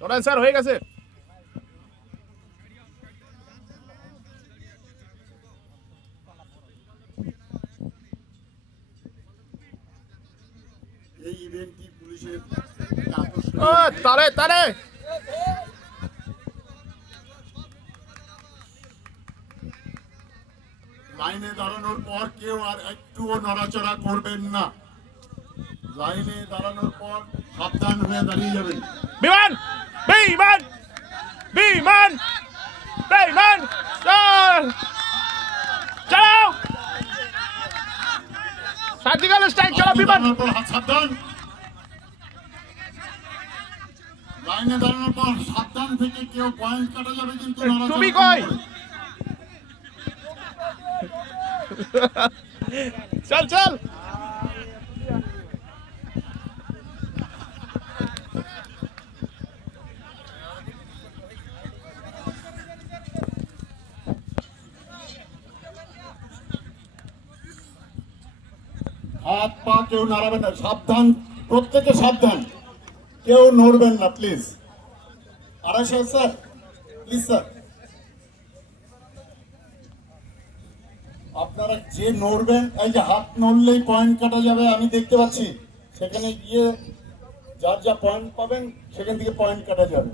চলেন স্যার, হয়ে গেছে। এই ইভেন্টটি পুলিশের তারে তারে লাইনে দাঁড়ানোর পর কেউ আর একটুও নড়াচড়া করবেন না। লাইনে দাঁড়ানোর পর সাবধান হয়ে দাঁড়িয়ে যাবেন। বিমান বিমান বিমান বিমান চালাও, সার্জিক্যাল স্ট্রাইক চালাও বিমান। সাবধান, লাইনে দাঁড়ানোর পর সাবধান থেকে কেউ পয়েন্ট কাটা যাবে কিন্তু তুমি কই? চল চল। হাত পা কেউ নাড়াবেন না, সাবধান, প্রত্যেকে সাবধান, কেউ নড়বেন না প্লিজ। 250 sir, please sir. আপনারা যে নড়বেন, এই যে হাত নড়লেই পয়েন্ট কাটা যাবে আমি দেখতে পাচ্ছি, সেখানে গিয়ে যার যা পয়েন্ট পাবেন সেখান থেকে পয়েন্ট কাটা যাবে।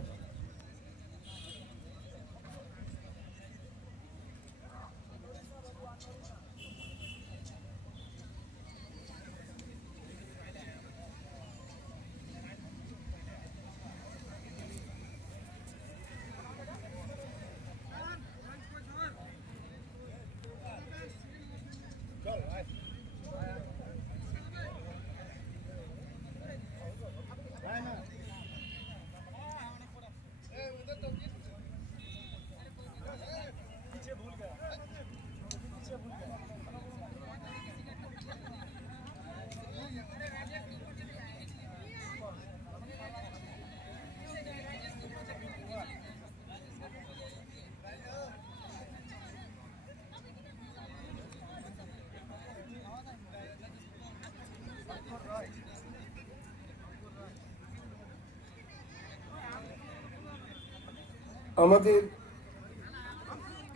আমাদের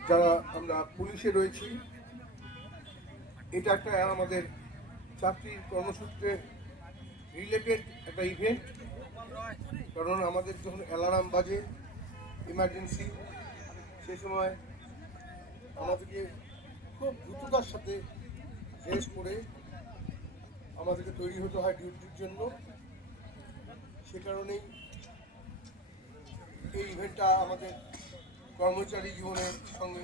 যারা আমরা পুলিশে রয়েছি, এটা একটা আমাদের চাকরির কর্মসূত্রে রিলেটেড একটা ইভেন্ট। কারণ আমাদের যখন অ্যালার্ম বাজে ইমার্জেন্সি, সে সময় আমাদেরকে খুব দ্রুততার সাথে ড্রেস করে আমাদেরকে তৈরি হতে হয় ডিউটির জন্য। সে কারণেই এই ইভেন্টটা আমাদের কর্মচারী জীবনের সঙ্গে